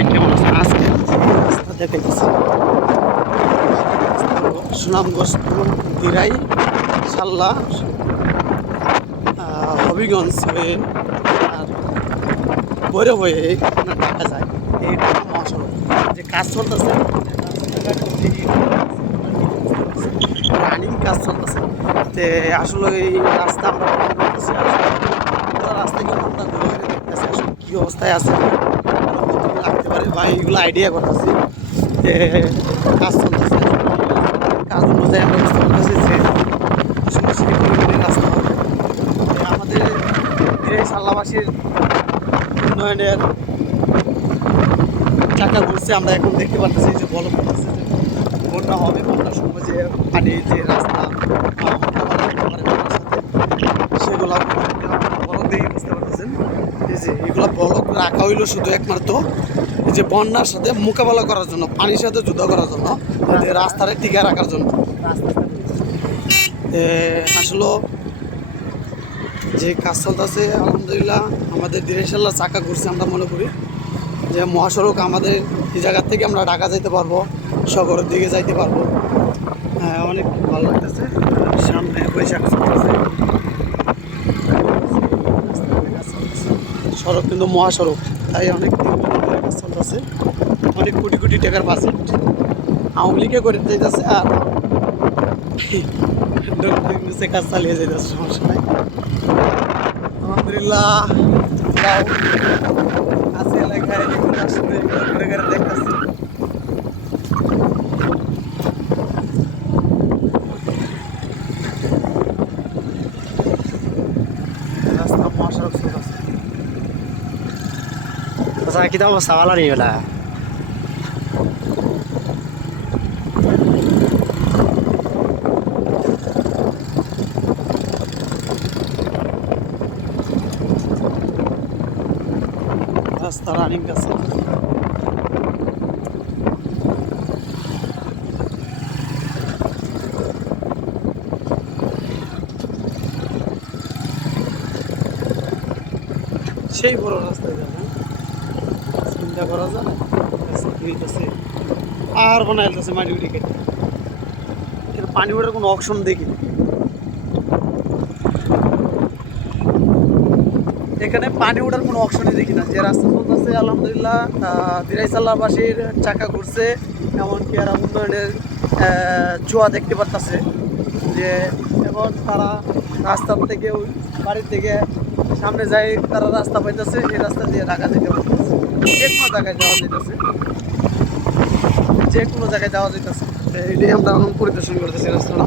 সবাই কেমন আছেন? আজকে রাস্তা দেখাইতেছি সুনামগঞ্জ টু দিরাই সাল্লা হবিগঞ্জ হয়ে আর বৈরব হয়ে আপনার ঢাকা যায়। এইটা মহাসড়ক যে কাজ চলতেছে, রানিং কাজ চলতেছে। যে আসলে এই রাস্তা আমরা করতেছি, পুরো রাস্তা কিন্তু আমরা ঘুরে ঘুরে দেখতেছি আসলে কী অবস্থায় আছে, লাগতে পারে বা এইগুলো আইডিয়া করতেছি যে কাজ চলতেছে। কাজ অনুযায়ী আমরা বুঝতে পারতেছি যে আসলে সেই পরিমাণে রাস্তা হবে। আমাদের এই সাল্লাবাসীর উন্নয়নের চাকা ঘুরছে, আমরা এখন দেখতে পারতেছি যে বলক করতেছে যে বন্যা হবে, বন্যার সময় যে পানি যে রাস্তা সেগুলো বলক দেখে বুঝতে পারতেছেন এই যে এগুলো বলক রাখা হইলো শুধু একমাত্র এই যে বন্যার সাথে মোকাবেলা করার জন্য, পানির সাথে যুদ্ধ করার জন্য, রাস্তাটা টিকে রাখার জন্য। আসলে যে কাজ চলতেছে আলহামদুলিল্লাহ আমাদের দিরাইসাল্লাহ চাকা ঘুরছে। আমরা মনে করি যে মহাসড়ক আমাদের এই জায়গার থেকে আমরা ঢাকা যাইতে পারবো, শহরের দিকে যাইতে পারবো। হ্যাঁ, অনেক ভালো লাগতেছে। সামনে বৈশাখ চলতেছে, সড়ক কিন্তু মহাসড়ক, তাই অনেক কাজ চলতেছে। অনেক কোটি কোটি টাকার বাজেট আওয়ামী লীগে করে যাইতেছে আর কাজ চালিয়ে যাইতেছে, সমস্যা নাই। আলহামদুলিল্লাহ আছে এলাকায় আসলে ঘুরে ঘুরে দেখতেছি। রাস্তা মহাসড়ক চলতেছে। আচ্ছা কি অবস্থা ভালো নেই বেলা রাস্তা রানিং কাজ চলতেছে। সেই বড় রাস্তায় যাবেন, চিন্তা করা যায় আর বানাইতেছে মাটি উঠে কেটে। পানি ওঠার কোনো অপশন দেখি এখানে, পানি ওঠার কোনো অপশনই দেখি না। যে রাস্তা চলতেছে আলহামদুলিল্লাহ দিরাইসাল্লাবাসীর চাকা ঘুরছে, এমনকি এরা উন্নয়নের ছোঁয়া দেখতে পারতেছে যে এখন তারা রাস্তার থেকে ওই বাড়ির থেকে সামনে যাই তারা রাস্তা পাইতেছে, এই রাস্তা দিয়ে ঢাকা যেতে পারতেছে, যে কোনো জায়গায় যাওয়া যেতেছে, যে কোনো জায়গায় যাওয়া যেতেছে। এটাই আমরা এখন পরিদর্শন করতেছি রাস্তাটা।